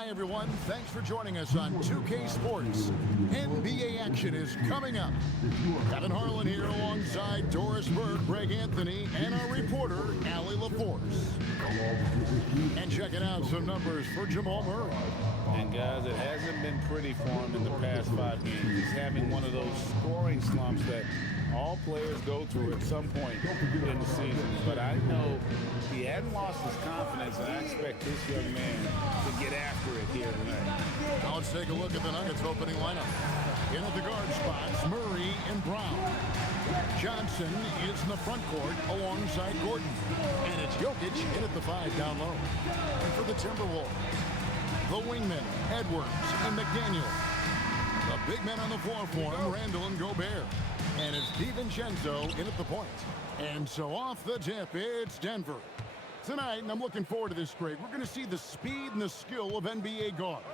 Hi, everyone. Thanks for joining us on 2K Sports. NBA action is coming up. Kevin Harlan here alongside Doris Burke, Greg Anthony, and our reporter, Allie LaForce. And checking out some numbers for Jamal Murray. And, guys, it hasn't been pretty for him in the past 5 games. He's having one of those scoring slumps that all players go through at some point in the season. But I know he hadn't lost his confidence, and I expect this young man to get after it here tonight. Now let's take a look at the Nuggets opening lineup. In at the guard spots, Murray and Brown. Johnson is in the front court alongside Gordon. And it's Jokic in at the 5 down low. And for the Timberwolves, the wingmen, Edwards and McDaniel. The big men on the floor for him, Randall and Gobert. And it's DiVincenzo in at the point. And so off the tip, it's Denver. Tonight, and I'm looking forward to this, Greg, we're going to see the speed and the skill of NBA guards.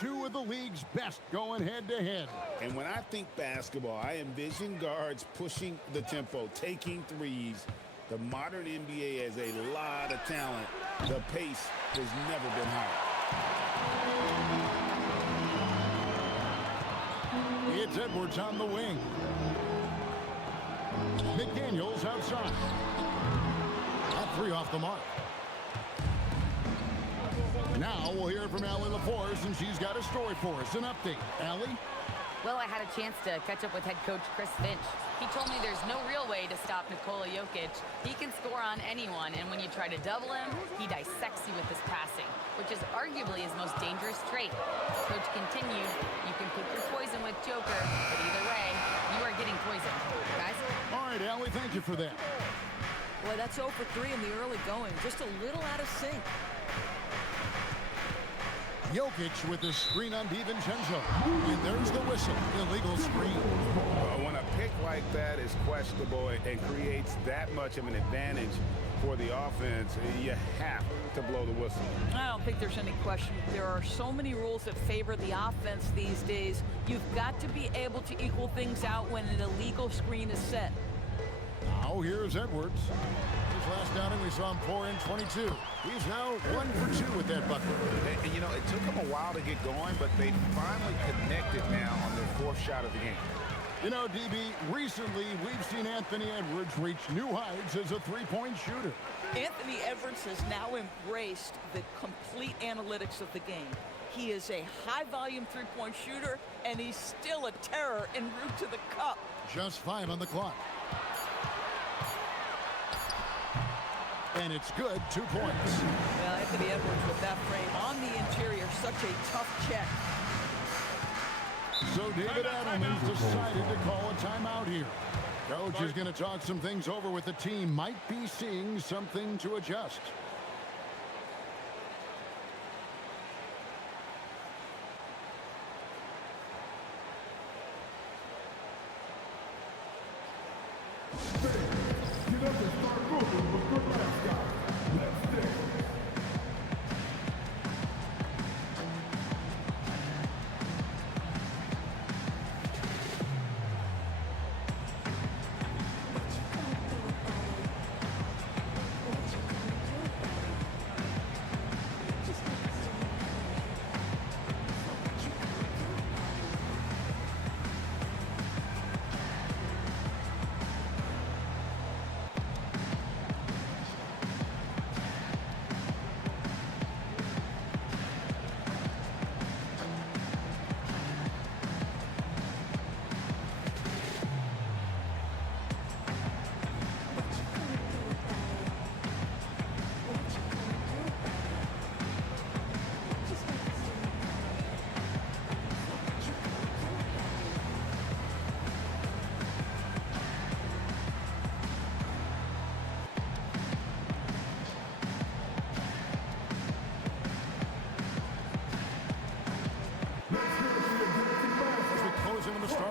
2 of the league's best going head-to-head. And when I think basketball, I envision guards pushing the tempo, taking threes. The modern NBA has a lot of talent. The pace has never been higher. It's Edwards on the wing. McDaniels outside. That 3 off the mark. Now we'll hear from Allie LaForce, and she's got a story for us. An update. Allie? Well, I had a chance to catch up with head coach Chris Finch. He told me there's no real way to stop Nikola Jokic. He can score on anyone, and when you try to double him, he dissects you with his passing, which is arguably his most dangerous trait. Coach continued, you can pick your poison with Joker, but either way, you are getting poisoned. Guys? All right, Allie, thank you for that. Boy, that's 0 for 3 in the early going. Just a little out of sync. Jokic with the screen on DiVincenzo. And there's the whistle. Illegal screen. When a pick like that is questionable and creates that much of an advantage for the offense, you have to blow the whistle. I don't think there's any question. There are so many rules that favor the offense these days. You've got to be able to equal things out when an illegal screen is set. Now here's Edwards. His last outing, we saw him pour in 22. He's now 1 for 2 with that bucket. And, you know, it took them a while to get going, but they finally connected now on their 4th shot of the game. You know, DB, recently we've seen Anthony Edwards reach new heights as a 3-point shooter. Anthony Edwards has now embraced the complete analytics of the game. He is a high-volume 3-point shooter, and he's still a terror en route to the cup. Just 5 on the clock. And it's good, 2 points. Well, Anthony Edwards with that frame on the interior, such a tough check. So David Adelman's decided to call a timeout here. Coach is going to talk some things over with the team. Might be seeing something to adjust.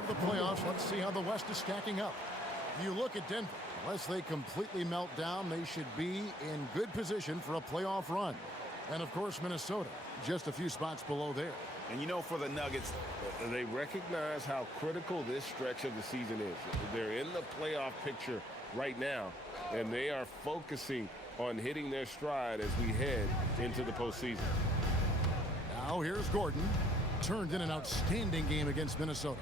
The playoffs. Let's see how the West is stacking up. You look at Denver. Unless they completely melt down, they should be in good position for a playoff run. And, of course, Minnesota, just a few spots below there. And, you know, for the Nuggets, they recognize how critical this stretch of the season is. They're in the playoff picture right now, and they are focusing on hitting their stride as we head into the postseason. Now here's Gordon. Turned in an outstanding game against Minnesota.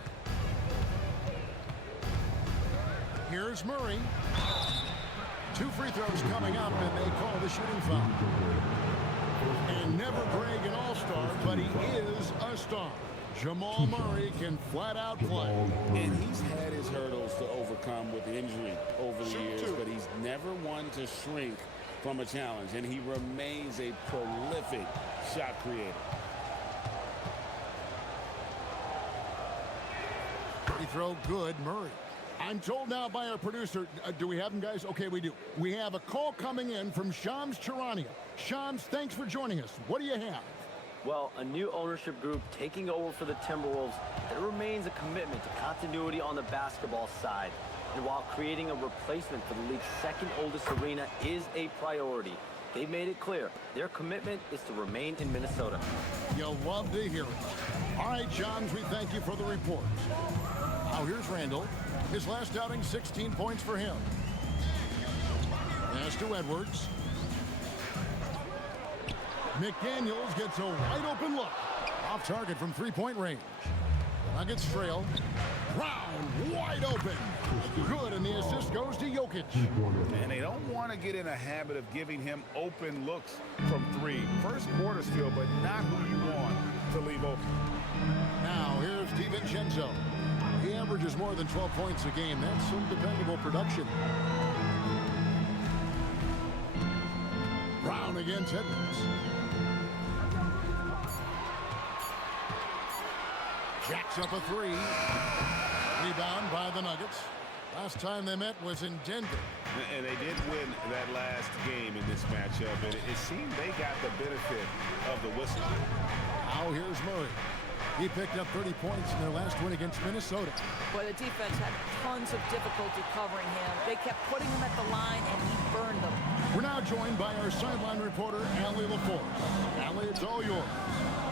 Here's Murray. 2 free throws coming up, and they call the shooting foul. And never Greg an all-star, but he is a star. Jamal Murray can flat out play. And he's had his hurdles to overcome with injury over the years, but he's never one to shrink from a challenge, and he remains a prolific shot creator. Free throw good, Murray. I'm told now by our producer, do we have him, guys? Okay, we do. We have a call coming in from Shams Charania. Shams, thanks for joining us. What do you have? Well, a new ownership group taking over for the Timberwolves. There remains a commitment to continuity on the basketball side. And while creating a replacement for the league's second oldest arena is a priority, they've made it clear their commitment is to remain in Minnesota. You'll love to hear it. All right, Shams, we thank you for the report. Now here's Randall. His last outing, 16 points for him. Pass to Edwards. McDaniels gets a wide open look. Off target from three-point range. Nuggets trail. Brown wide open. Good, and the assist goes to Jokic. And they don't want to get in a habit of giving him open looks from 3. First quarter still, but not who you want to leave open. Now here's DiVincenzo. He averages more than 12 points a game. That's some dependable production. Brown against Edwards. Jacks up a 3. Rebound by the Nuggets. Last time they met was in Denver. And they did win that last game in this matchup, and it seemed they got the benefit of the whistle. Now here's Murray. He picked up 30 points in their last win against Minnesota. Boy, the defense had tons of difficulty covering him. They kept putting him at the line, and he burned them. We're now joined by our sideline reporter, Allie LaForce. Allie, it's all yours.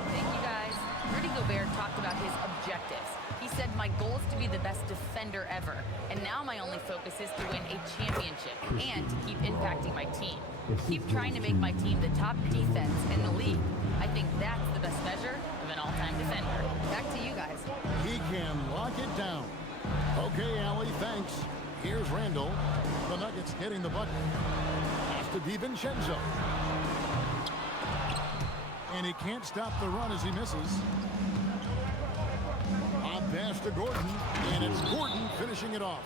Thank you, guys. Rudy Gobert talked about his objectives. He said, my goal is to be the best defender ever. And now my only focus is to win a championship and to keep impacting my team. Keep trying to make my team the top defense in the league. I think that's the best measure of an all-time defender. Back to you guys. He can lock it down. Okay, Allie, thanks. Here's Randall. The Nuggets getting the bucket. Pass to DiVincenzo. And he can't stop the run as he misses. A pass to Gordon, and it's Gordon finishing it off.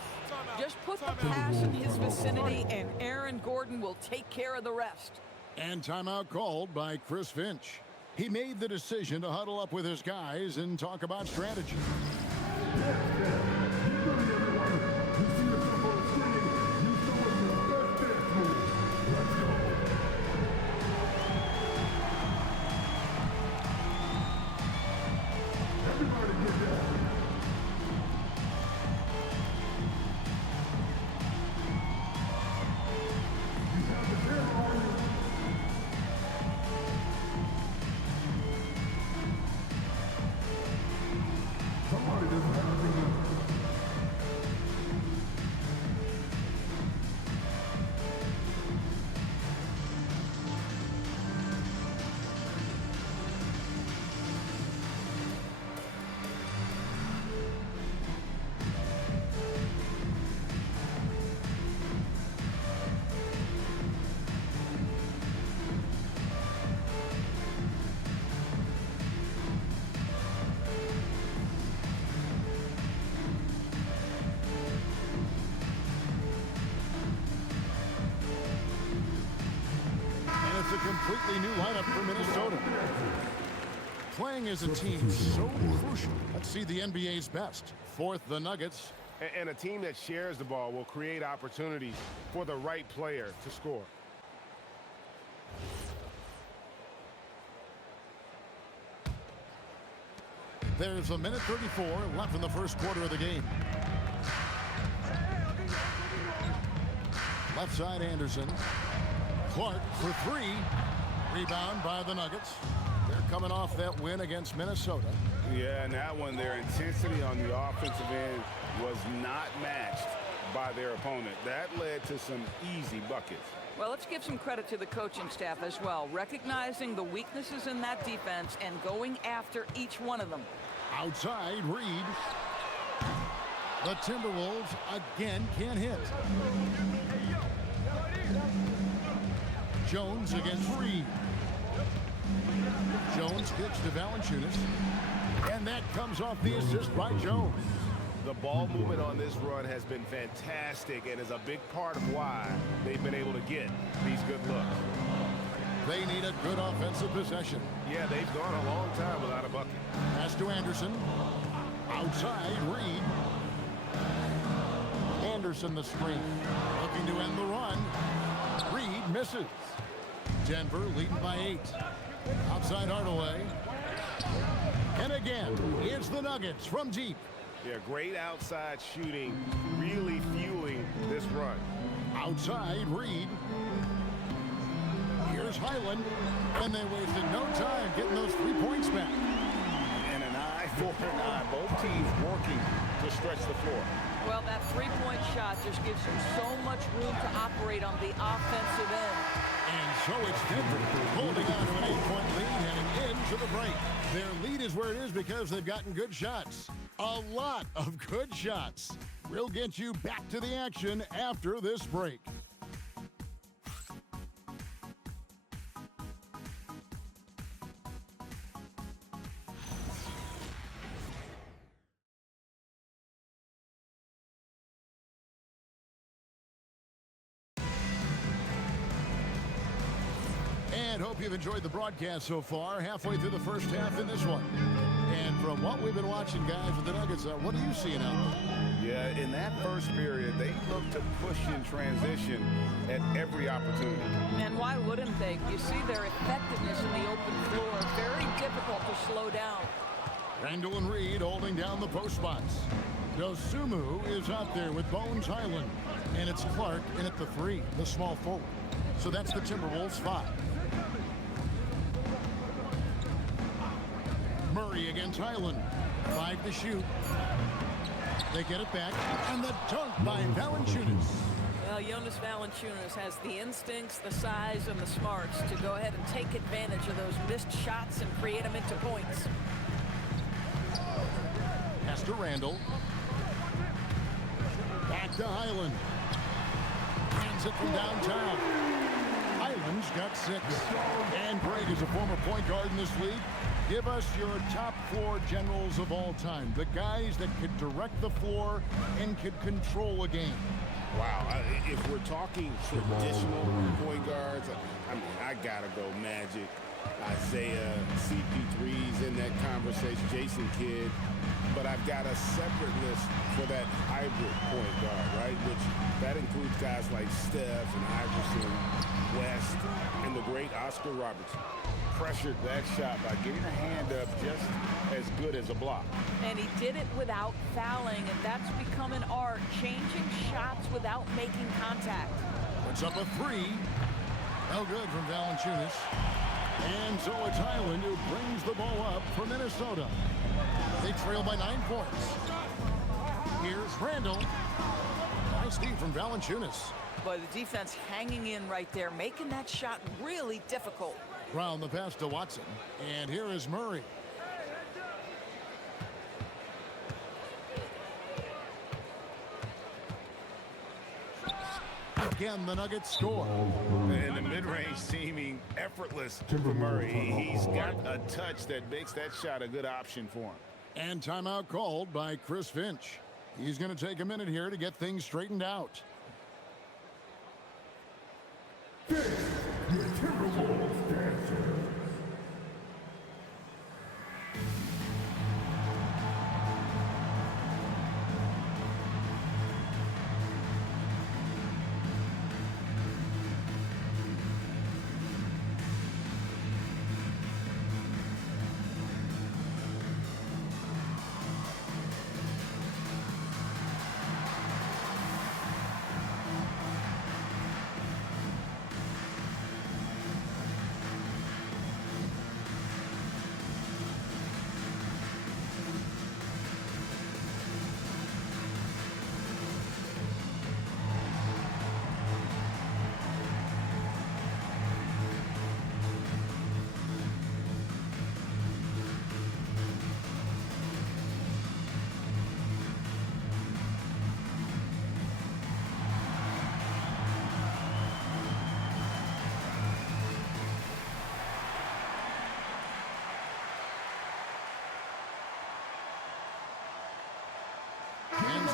Just put the pass in his vicinity, and Aaron Gordon will take care of the rest. And timeout called by Chris Finch. He made the decision to huddle up with his guys and talk about strategy. It's a completely new lineup for Minnesota. Playing as a team so crucial. Let's see the NBA's best. Fourth, the Nuggets. And a team that shares the ball will create opportunities for the right player to score. There's a minute 34 left in the first quarter of the game. Left side, Anderson. Clark for 3. Rebound by the Nuggets. They're coming off that win against Minnesota. Yeah, and that one, their intensity on the offensive end was not matched by by their opponent. That led to some easy buckets. Well, let's give some credit to the coaching staff as well, recognizing the weaknesses in that defense and going after each one of them. Outside, Reed. The Timberwolves again can't hit. Jones against Reed. Jones kicks to Valanciunas. And that comes off the assist by Jones. The ball movement on this run has been fantastic and is a big part of why they've been able to get these good looks. They need a good offensive possession. Yeah, they've gone a long time without a bucket. Pass to Anderson. Outside, Reed. Anderson the screen. Looking to end the run. Reed misses. Denver leading by 8. Outside Hardaway. And again, it's the Nuggets from deep. Yeah, great outside shooting, really fueling this run. Outside, Reed. Here's Highland. And they wasted no time getting those 3 points back. And an eye for an eye. Both teams working to stretch the floor. Well, that three-point shot just gives you so much room to operate on the offensive end. And so it's Denver holding on to an 8-point lead heading into the break. Their lead is where it is because they've gotten good shots. A lot of good shots. We'll get you back to the action after this break. And hope you've enjoyed the broadcast so far. Halfway through the first half in this one. And from what we've been watching, guys, with the Nuggets, what are you seeing out there? Yeah, in that first period, they looked to push in transition at every opportunity. And why wouldn't they? You see their effectiveness in the open floor. Very difficult to slow down. Randall and Reed holding down the post spots. Dosumu is out there with Bones Highland. And it's Clark in at the 3, the small forward. So that's the Timberwolves 5. Murray against Highland. 5 to shoot. They get it back. And the dunk by Valanciunas. Well, Jonas Valanciunas has the instincts, the size, and the smarts to go ahead and take advantage of those missed shots and create them into points. Pass to Randall. Back to Highland. Hands it from downtown. Highland's got 6. And Greg is a former point guard in this league. Give us your top 4 generals of all time. The guys that could direct the floor and could control a game. Wow, if we're talking traditional point guards, I mean, I gotta go Magic, Isaiah, CP3's in that conversation, Jason Kidd. But I've got a separate list for that hybrid point guard, right? Which that includes guys like Steph and Iverson, West, and the great Oscar Robertson. Pressured that shot by getting a hand up just as good as a block. And he did it without fouling, and that's become an art, changing shots without making contact. Puts up a 3. No good from Valanciunas. And so it's Highland who brings the ball up for Minnesota. They trail by 9 points. Here's Randall. Nice D from Valanciunas. But the defense hanging in right there, making that shot really difficult. Round the pass to Watson. And here is Murray. Again, the Nuggets score. And the mid-range seeming effortless for Murray. He's got a touch that makes that shot a good option for him. And timeout called by Chris Finch. He's going to take a minute here to get things straightened out. Your Timberwolves dancer.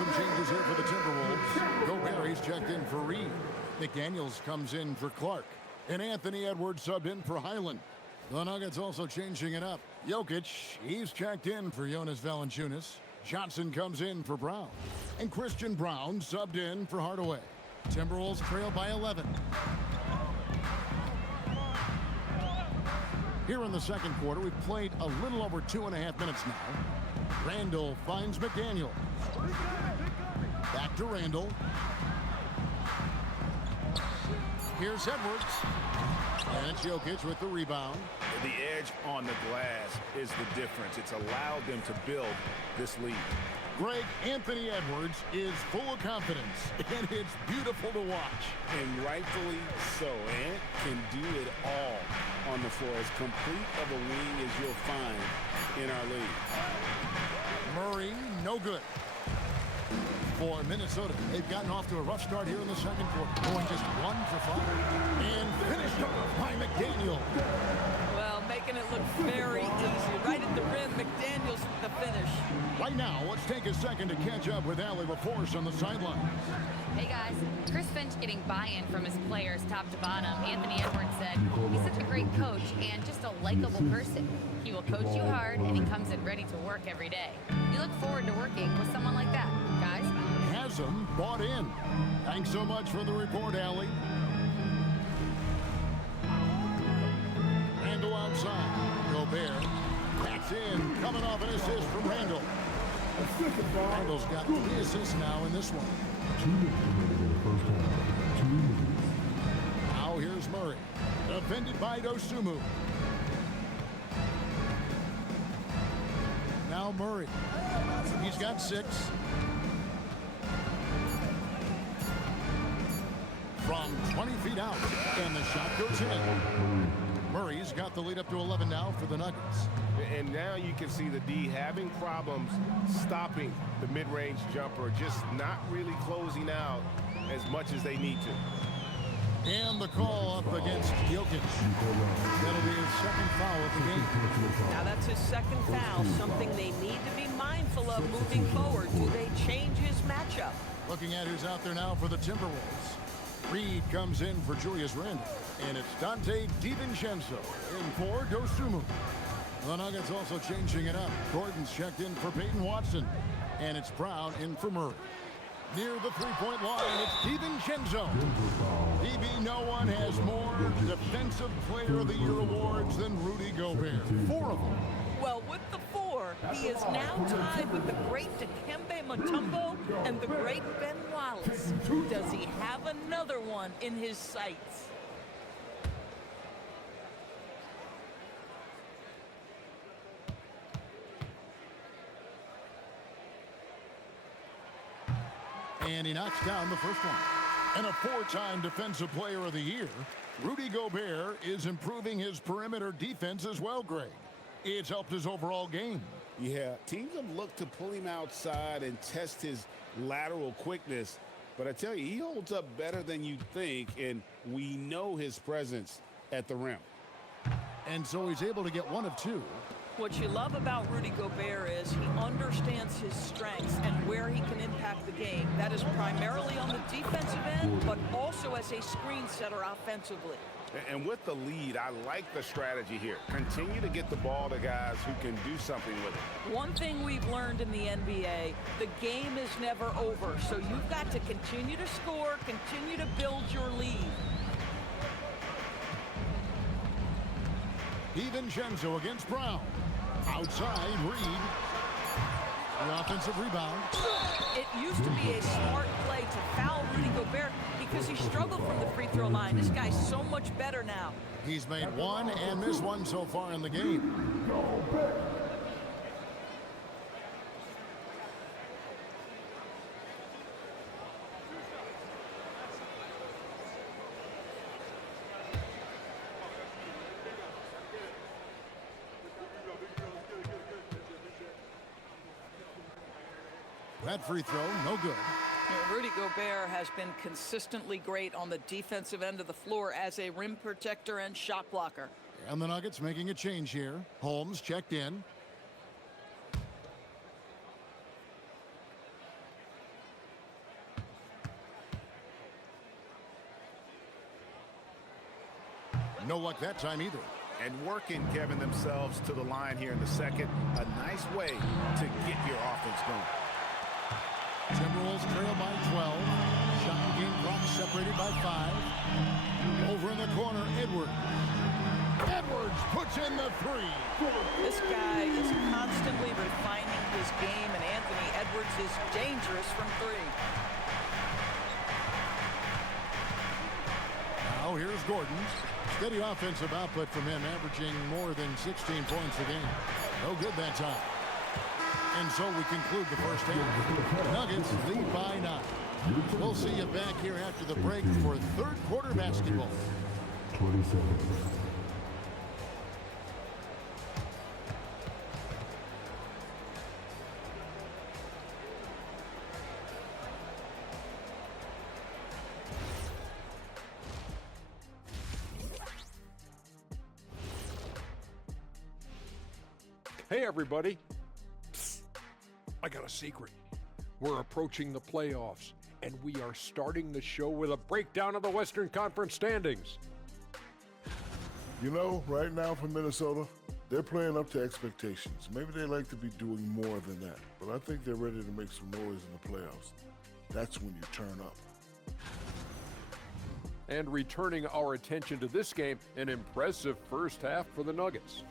some changes here for the Timberwolves. Gobert checked in for Reed. McDaniels comes in for Clark. And Anthony Edwards subbed in for Highland. The Nuggets also changing it up. Jokic, he's checked in for Jonas Valanciunas. Johnson comes in for Brown. And Christian Brown subbed in for Hardaway. Timberwolves trail by 11. Here in the second quarter, we've played a little over 2.5 minutes now. Randall finds McDaniel. Back to Randall. Here's Edwards. And it's Jokic with the rebound. The edge on the glass is the difference. It's allowed them to build this lead. Greg, Anthony Edwards is full of confidence, and it's beautiful to watch. And rightfully so. Ant can do it all on the floor. As complete of a wing as you'll find in our league. Murray, no good. For Minnesota, they've gotten off to a rough start here in the second quarter, going just 1 for 5. And finished off by McDaniel. Well, making it look very easy. Right at the rim, McDaniels with the finish. Right now, let's take a second to catch up with Allie LaForce on the sidelines. Hey guys, Chris Finch getting buy-in from his players top to bottom. Anthony Edwards said, he's such a great coach and just a likable person. He will coach you hard and he comes in ready to work every day. You look forward to working with someone like that, guys. Hasm bought in. Thanks so much for the report, Allie. Randall outside. Gobert. That's in. Coming off an assist from Randall. Randall's got 3 assists now in this one. Now here's Murray. Defended by Dosunmu. Now Murray. He's got 6. From 20 feet out. And the shot goes in. Murray's got the lead up to 11 now for the Nuggets. And now you can see the D having problems stopping the mid-range jumper, just not really closing out as much as they need to. And the call up against Jokic. That'll be his second foul of the game. Now that's his second foul, something they need to be mindful of moving forward. Do they change his matchup? Looking at who's out there now for the Timberwolves. Reed comes in for Julius Randle. And it's Dante DiVincenzo in for Dosunmu. The Nuggets also changing it up. Gordon's checked in for Peyton Watson. And it's Brown in for Murray. Near the three-point line, it's DiVincenzo. DB, no one has more Defensive Player of the Year awards than Rudy Gobert. 4 of them. Well, with the 4, he is now tied with the great Dikembe Mutombo and the great Ben Wallace. Does he have another one in his sights? And he knocks down the first one. And a 4-time Defensive Player of the Year, Rudy Gobert is improving his perimeter defense as well, Greg. It's helped his overall game. Yeah, teams have looked to pull him outside and test his lateral quickness. But I tell you, he holds up better than you'd think, and we know his presence at the rim. And so he's able to get 1 of 2. What you love about Rudy Gobert is he understands his strengths and where he can impact the game. That is primarily on the defensive end, but also as a screen setter offensively. And with the lead, I like the strategy here. Continue to get the ball to guys who can do something with it. One thing we've learned in the NBA, the game is never over. So you've got to continue to score, continue to build your lead. DiVincenzo against Brown. Outside, Reed. The offensive rebound. It used to be a smart play to foul Rudy Gobert because he struggled from the free throw line. This guy's so much better now. He's made 1 and missed 1 so far in the game. That free throw, no good. Rudy Gobert has been consistently great on the defensive end of the floor as a rim protector and shot blocker. And the Nuggets making a change here. Holmes checked in. No luck that time either. And working, Kevin, themselves to the line here in the second. A nice way to get your offense going. Timberwolves trail by 12. Shot and game clock separated by 5. Over in the corner, Edwards. Edwards puts in the 3. This guy is constantly refining his game, and Anthony Edwards is dangerous from 3. Now here's Gordon. Steady offensive output from him, averaging more than 16 points a game. No good that time. And so we conclude the first half. Nuggets lead by 9. We'll see you back here after the break for third quarter basketball. 27. Hey, everybody. Psst. I got a secret. We're approaching the playoffs, and we are starting the show with a breakdown of the Western Conference standings. You know, right now for Minnesota, they're playing up to expectations. Maybe they like to be doing more than that, but I think they're ready to make some noise in the playoffs. That's when you turn up. And returning our attention to this game, an impressive first half for the Nuggets.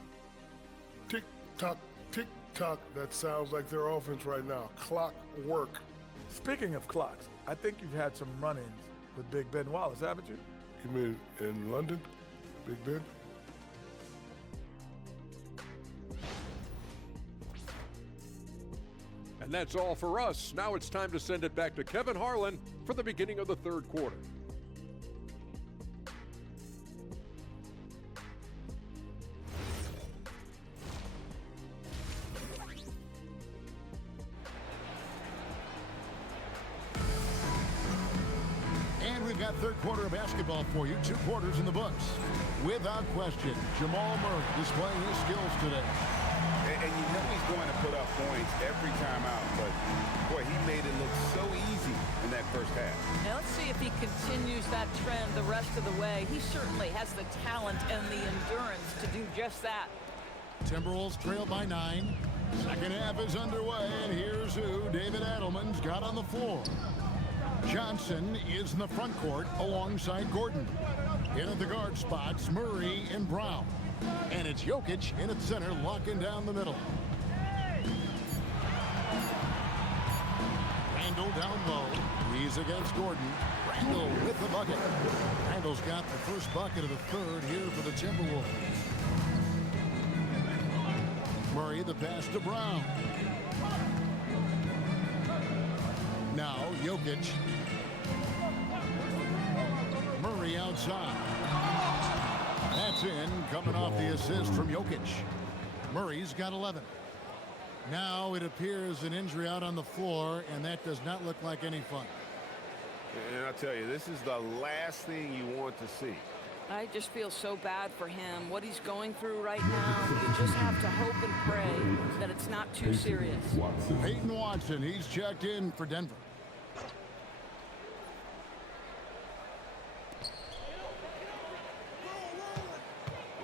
Tick-tock, tick-tock. That sounds like their offense right now. Clock work. Speaking of clocks, I think you've had some run-ins with Big Ben Wallace, haven't you? You mean in London, Big Ben? And that's all for us. Now it's time to send it back to Kevin Harlan for the beginning of the third quarter. And we've got third quarter of basketball for you. 2 quarters in the books. Without question, Jamal Murray displaying his skills today. And you know he's going to put up points every time out, but boy, he made it look so easy in that first half. Now let's see if he continues that trend the rest of the way. He certainly has the talent and the endurance to do just that. Timberwolves trail by 9. Second half is underway, and here's who David Adelman's got on the floor. Johnson is in the front court alongside Gordon. In at the guard spots, Murray and Brown. And it's Jokic in at center, locking down the middle. Randall down low. He's against Gordon. Randall with the bucket. Randall's got the first bucket of the third here for the Timberwolves. Murray the pass to Brown. Now Jokic. Murray outside. That's in, coming off the assist from Jokic. Murray's got 11. Now it appears an injury out on the floor, and that does not look like any fun. And I'll tell you, this is the last thing you want to see. I just feel so bad for him, what he's going through right now. You just have to hope and pray that it's not too serious. Peyton Watson, he's checked in for Denver.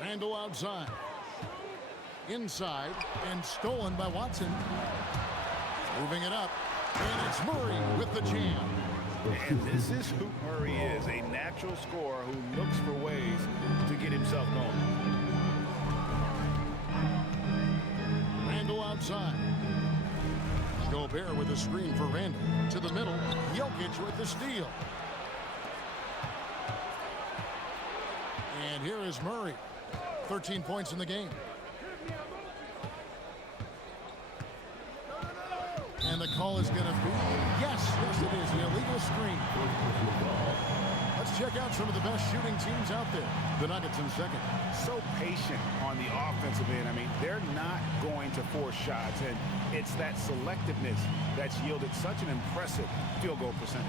Randall outside. Inside, and stolen by Watson. Moving it up, and it's Murray with the jam. And this is who Murray is, a natural scorer who looks for ways to get himself going. Randall outside. Gobert with a screen for Randall. To the middle, Jokic with the steal. And here is Murray. 13 points in the game. And the call is going to be, yes, it is, the illegal screen. Let's check out some of the best shooting teams out there. The Nuggets in second. So patient on the offensive end. I mean, they're not going to force shots, and it's that selectiveness that's yielded such an impressive field goal percentage.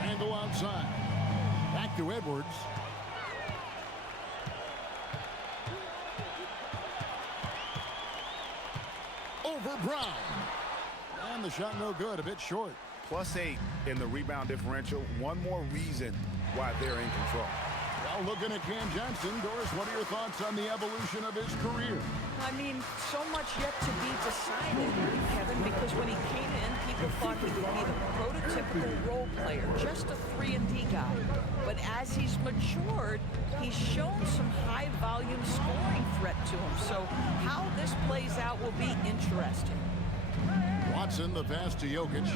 Randall outside. Back to Edwards. Over Brown. And the shot no good, a bit short. +8 in the rebound differential. One more reason why they're in control. Well, looking at Cam Johnson, Doris, what are your thoughts on the evolution of his career? I mean, so much yet to be decided, Kevin, because when he came in, people thought he would be the prototypical role player, just a 3-and-D guy. But as he's matured, he's shown some high-volume scoring threat to him. So how this plays out will be interesting. Watson, the pass to Jokic.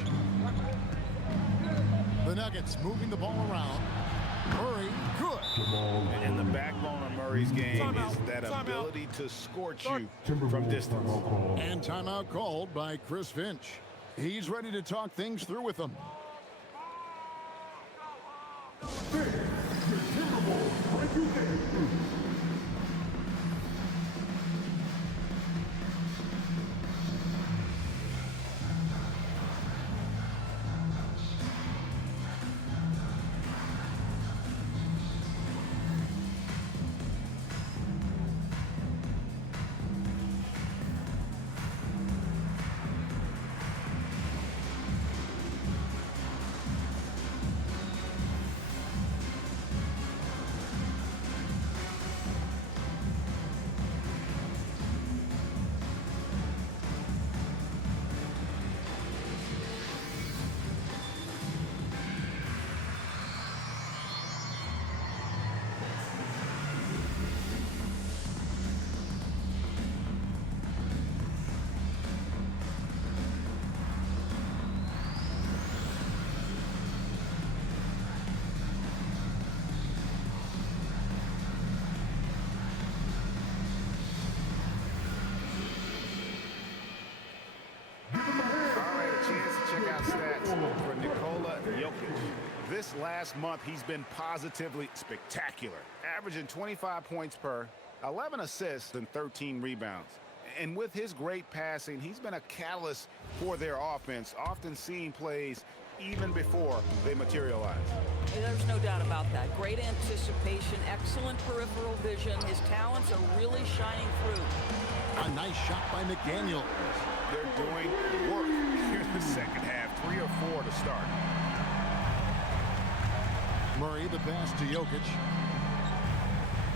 The Nuggets moving the ball around. Murray, good. And the backbone of Murray's game is that ability to scorch you from distance. And timeout called by Chris Finch. He's ready to talk things through with them. This last month, he's been positively spectacular, averaging 25 points per, 11 assists, and 13 rebounds. And with his great passing, he's been a catalyst for their offense, often seeing plays even before they materialize. There's no doubt about that. Great anticipation, excellent peripheral vision. His talents are really shining through. A nice shot by McDaniel. They're doing work here in the second half, 3 or 4 to start. Murray, the pass to Jokic.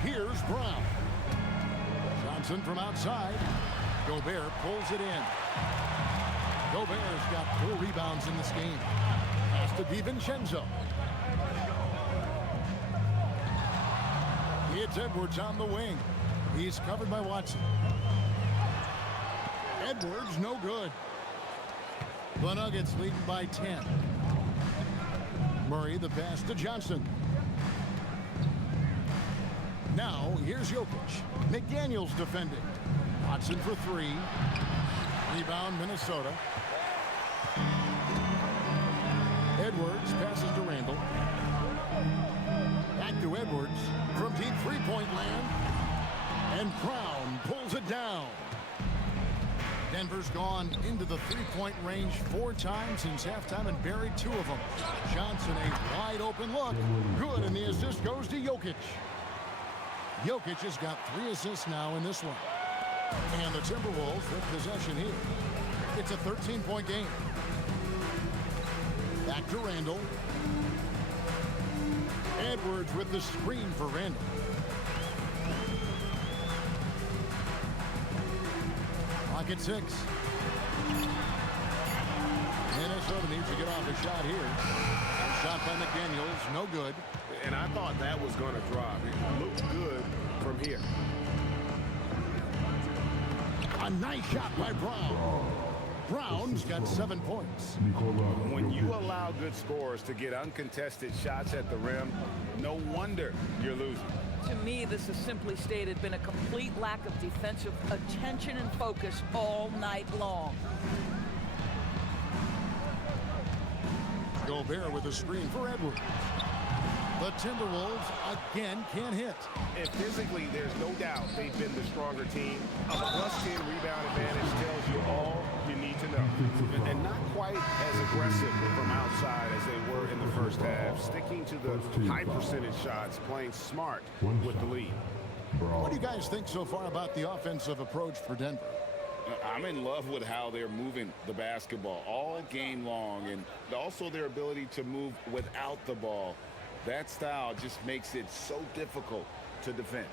Here's Brown. Johnson from outside. Gobert pulls it in. Gobert's got 4 rebounds in this game. Pass to DiVincenzo. It's Edwards on the wing. He's covered by Watson. Edwards, no good. The Nuggets leading by 10. Murray, the pass to Johnson. Now, here's Jokic. McDaniel's defending. Watson for 3. Rebound, Minnesota. Edwards passes to Randall. Back to Edwards from deep three-point land. And Brown pulls it down. Denver's gone into the three-point range 4 times since halftime and buried 2 of them. Johnson, a wide-open look. Good, and the assist goes to Jokic. Jokic has got 3 assists now in this one. And the Timberwolves with possession here. It's a 13-point game. Back to Randall. Edwards with the screen for Randall. Clock at 6. Minnesota needs to get off a shot here. Shot by McDaniels, no good. And I thought that was going to drop. It looked good from here. A nice shot by Brown. Brown's got 7 points. When you allow good scorers to get uncontested shots at the rim, no wonder you're losing. To me, this has simply stated been a complete lack of defensive attention and focus all night long. Gobert with a screen for Edwards. The Timberwolves again can't hit. And physically, there's no doubt they've been the stronger team. A +10 rebound advantage tells you all you need to know. And not quite as aggressive from outside as they were in the first half, sticking to the high percentage shots, playing smart with the lead. What do you guys think so far about the offensive approach for Denver? I'm in love with how they're moving the basketball all game long, and also their ability to move without the ball. That style just makes it so difficult to defend.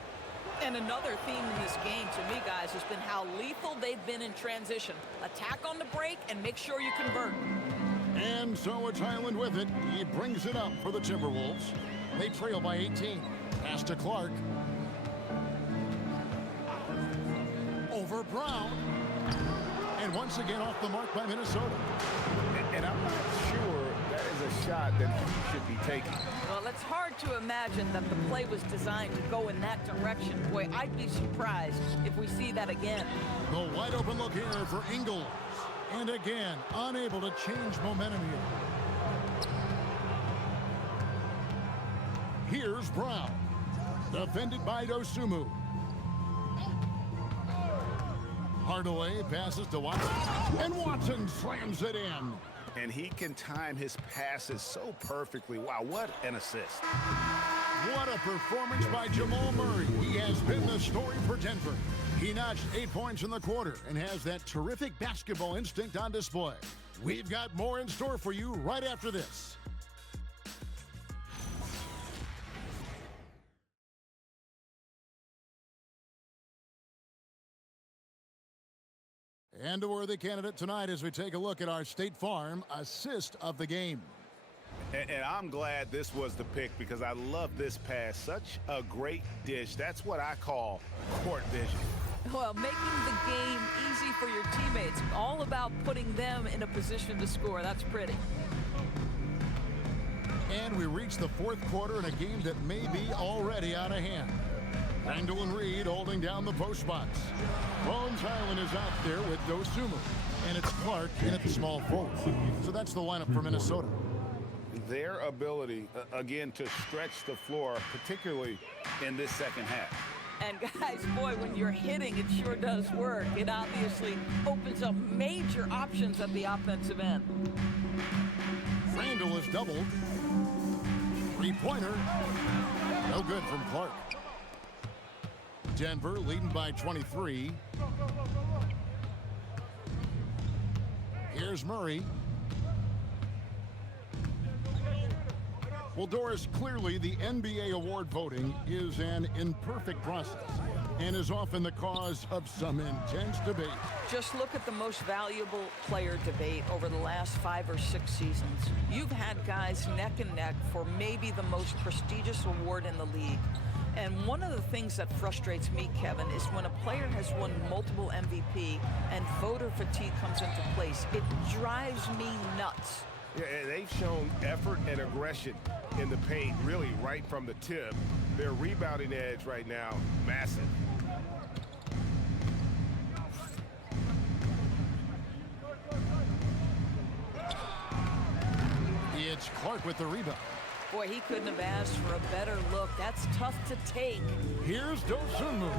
And another theme in this game to me, guys, has been how lethal they've been in transition. Attack on the break and make sure you convert. And so it's Highland with it. He brings it up for the Timberwolves. They trail by 18. Pass to Clark. Over Brown. And once again off the mark by Minnesota. And I'm not sure that is a shot that he should be taking. Well, it's hard to imagine that the play was designed to go in that direction. Boy, I'd be surprised if we see that again. The wide open look here for Ingles. And again, unable to change momentum here. Here's Brown. Defended by Dosunmu. Hardaway passes to Watson. And Watson slams it in. And he can time his passes so perfectly. Wow, what an assist. What a performance by Jamal Murray. He has been the story for Denver. He notched 8 points in the quarter and has that terrific basketball instinct on display. We've got more in store for you right after this. And a worthy candidate tonight as we take a look at our State Farm assist of the game. And I'm glad this was the pick because I love this pass. Such a great dish. That's what I call court vision. Well, making the game easy for your teammates. All about putting them in a position to score. That's pretty. And we reach the fourth quarter in a game that may be already out of hand. Randall and Reed holding down the post spots. Bones Highland is out there with Dosunmu. And it's Clark in at the small forward. So that's the lineup for Minnesota. Their ability, again, to stretch the floor, particularly in this second half. And guys, boy, when you're hitting, it sure does work. It obviously opens up major options at the offensive end. Randall is doubled. Three-pointer. No good from Clark. Denver leading by 23. Here's Murray. Well, Doris, clearly the NBA award voting is an imperfect process and is often the cause of some intense debate. Just look at the most valuable player debate over the last 5 or 6 seasons. You've had guys neck and neck for maybe the most prestigious award in the league. And one of the things that frustrates me, Kevin, is when a player has won multiple MVP and voter fatigue comes into place. It drives me nuts. Yeah, and they've shown effort and aggression in the paint, really right from the tip. Their rebounding edge right now, massive. It's Clark with the rebound. Boy, he couldn't have asked for a better look. That's tough to take. Here's Dosunmu.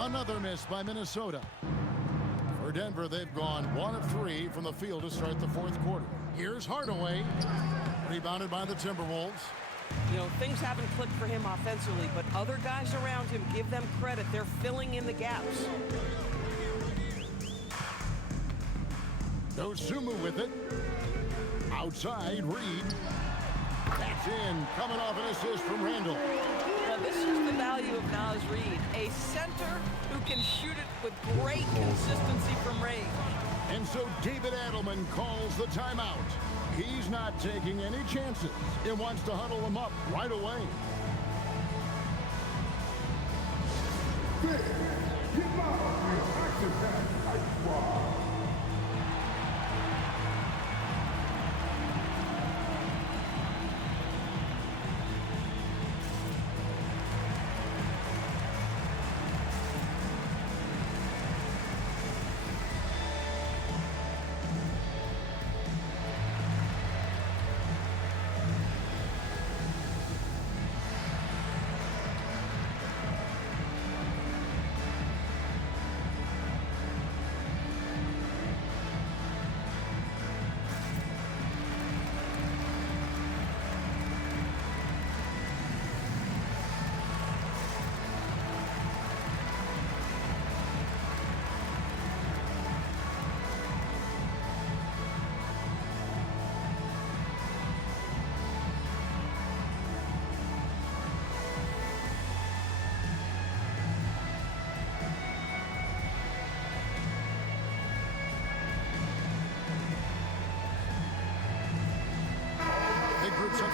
Another miss by Minnesota. For Denver, they've gone 1 of 3 from the field to start the fourth quarter. Here's Hardaway. Rebounded by the Timberwolves. You know, things haven't clicked for him offensively, but other guys around him, give them credit. They're filling in the gaps. Dosunmu with it. Outside, Reed. That's in. Coming off an assist from Randall. Now, this is the value of Naz Reid, a center who can shoot it with great consistency from range. And so David Adelman calls the timeout. He's not taking any chances. He wants to huddle them up right away.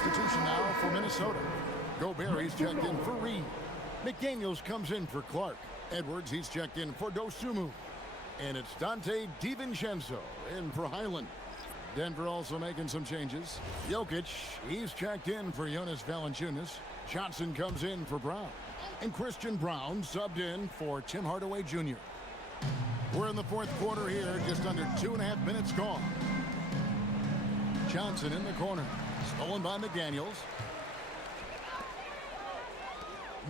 substitution now for Minnesota. Gobert, he's checked in for Reed. McDaniels comes in for Clark. Edwards, he's checked in for Dosunmu. And it's Dante DiVincenzo in for Highland. Denver also making some changes. Jokic, he's checked in for Jonas Valanciunas. Johnson comes in for Brown. And Christian Brown subbed in for Tim Hardaway Jr. We're in the fourth quarter here, just under 2.5 minutes gone. Johnson in the corner. Stolen by McDaniels.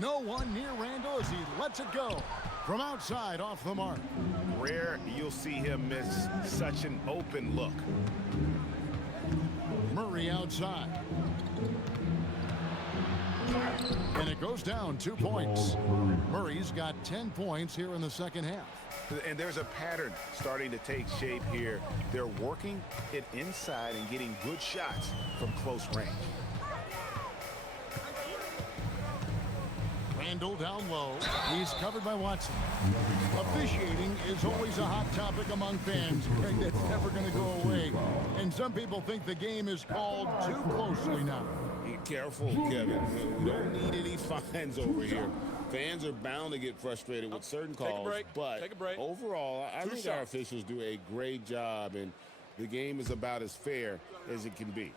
No one near Randall as he lets it go. From outside, off the mark. Rare you'll see him miss such an open look. Murray outside. And it goes down 2 points. Murray's got 10 points here in the second half. And there's a pattern starting to take shape here. They're working it inside and getting good shots from close range. Randall down low. He's covered by Watson. Officiating is always a hot topic among fans. Greg, that's never going to go away. And some people think the game is called too closely now. Be careful, Kevin. We don't need any fines over here. Fans are bound to get frustrated with certain calls. But overall, I think our officials do a great job, and the game is about as fair as it can be.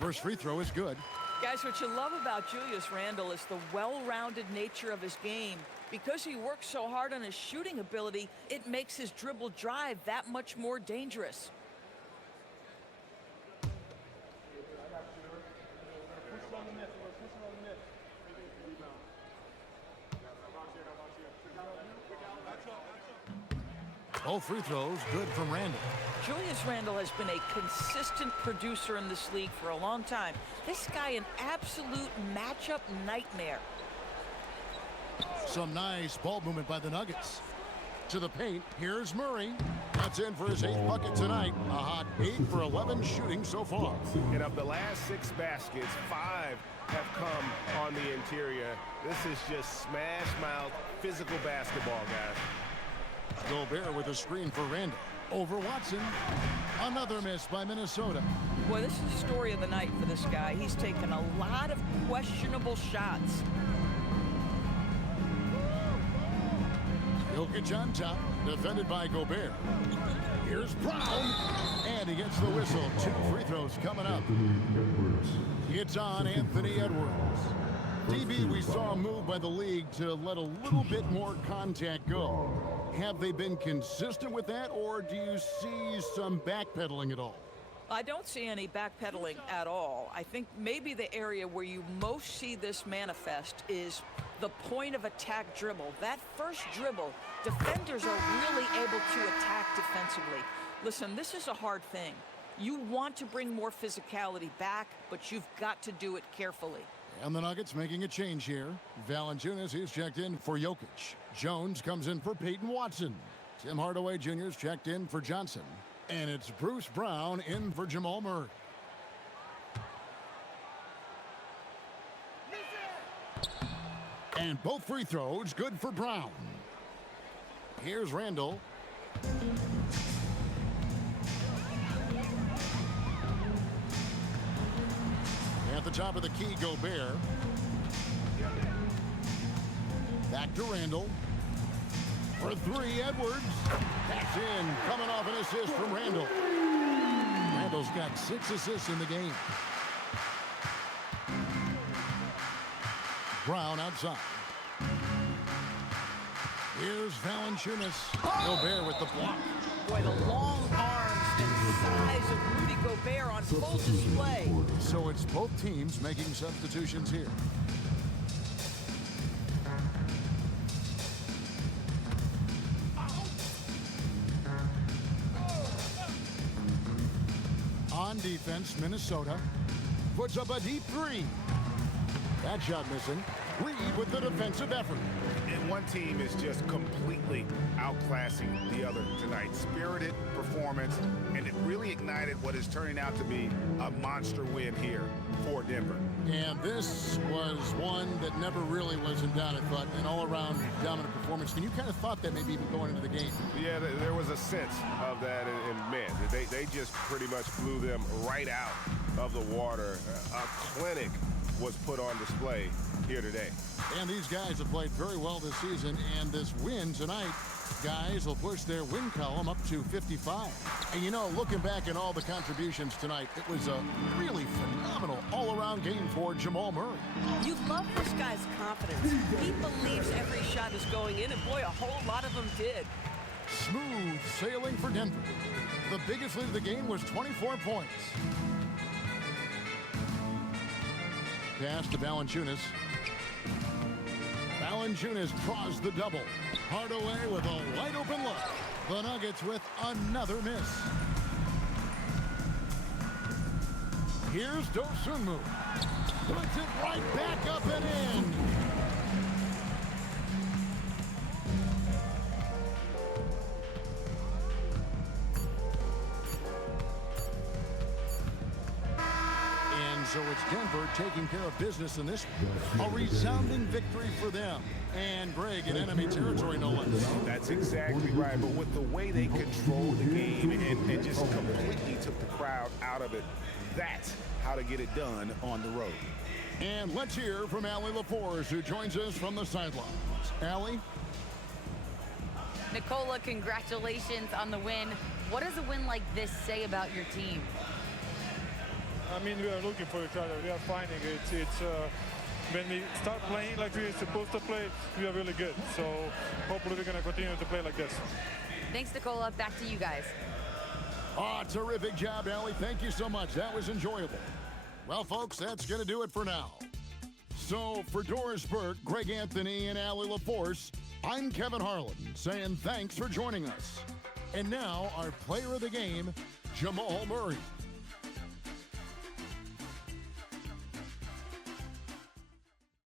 First free throw is good. Guys, what you love about Julius Randle is the well-rounded nature of his game. Because he works so hard on his shooting ability, it makes his dribble drive that much more dangerous. Both free throws good from Randall. Julius Randle has been a consistent producer in this league for a long time. This guy, an absolute matchup nightmare. Some nice ball movement by the Nuggets. To the paint, here's Murray. That's in for his 8th bucket tonight. A hot 8 for 11 shooting so far. And of the last 6 baskets, 5 have come on the interior. This is just smash mouth physical basketball, guys. Gobert with a screen for Randall. Over Watson. Another miss by Minnesota. Boy, this is the story of the night for this guy. He's taken a lot of questionable shots. Jokic on top, defended by Gobert. Here's Brown, and he gets the whistle. 2 free throws coming up. It's on Anthony Edwards. DB, we saw a move by the league to let a little bit more contact go. Have they been consistent with that, or do you see some backpedaling at all? I don't see any backpedaling at all. I think maybe the area where you most see this manifest is the point of attack dribble. That first dribble, defenders are really able to attack defensively. Listen, this is a hard thing. You want to bring more physicality back, but you've got to do it carefully. And the Nuggets making a change here. Valanciunas is checked in for Jokic. Jones comes in for Peyton Watson. Tim Hardaway Jr. is checked in for Johnson. And it's Bruce Brown in for Jamal Murray. And both free throws good for Brown. Here's Randall. At the top of the key, Gobert. Back to Randall. For 3, Edwards. That's in. Coming off an assist from Randall. Randall's got 6 assists in the game. Brown outside. Here's Valanciunas. Gobert with the block. Boy, the long arms and size of Rudy Gobert on full display. So it's both teams making substitutions here. On defense, Minnesota puts up a deep 3. That shot missing. Reed with the defensive effort. And one team is just completely outclassing the other tonight. Spirited performance, and it really ignited what is turning out to be a monster win here for Denver. And this was one that never really was in doubt, I thought, an all-around dominant performance. And you kind of thought that maybe even going into the game. Yeah, there was a sense of that in men. They just pretty much blew them right out of the water. A clinic was put on display here today. And these guys have played very well this season, and this win tonight, guys, will push their win column up to 55. And you know, looking back at all the contributions tonight, it was a really phenomenal all-around game for Jamal Murray. You love this guy's confidence. He believes every shot is going in, and boy, a whole lot of them did. Smooth sailing for Denver. The biggest lead of the game was 24 points. Pass to Valanciunas. Valanciunas draws the double. Hardaway with a wide open look. The Nuggets with another miss. Here's Dosunmu. Puts it right back up and in. So it's Denver taking care of business in this one. A resounding victory for them. And Greg in enemy territory, no less. That's exactly right. But with the way they controlled the game and just completely took the crowd out of it, that's how to get it done on the road. And let's hear from Allie LaForce, who joins us from the sidelines. Allie? Nikola, congratulations on the win. What does a win like this say about your team? I mean, we are looking for each other. We are finding it. When we start playing like we're supposed to play, we are really good. So hopefully we're going to continue to play like this. Thanks, Nikola. Back to you guys. Oh, terrific job, Allie. Thank you so much. That was enjoyable. Well, folks, that's going to do it for now. So for Doris Burke, Greg Anthony, and Allie LaForce, I'm Kevin Harlan saying thanks for joining us. And now our player of the game, Jamal Murray.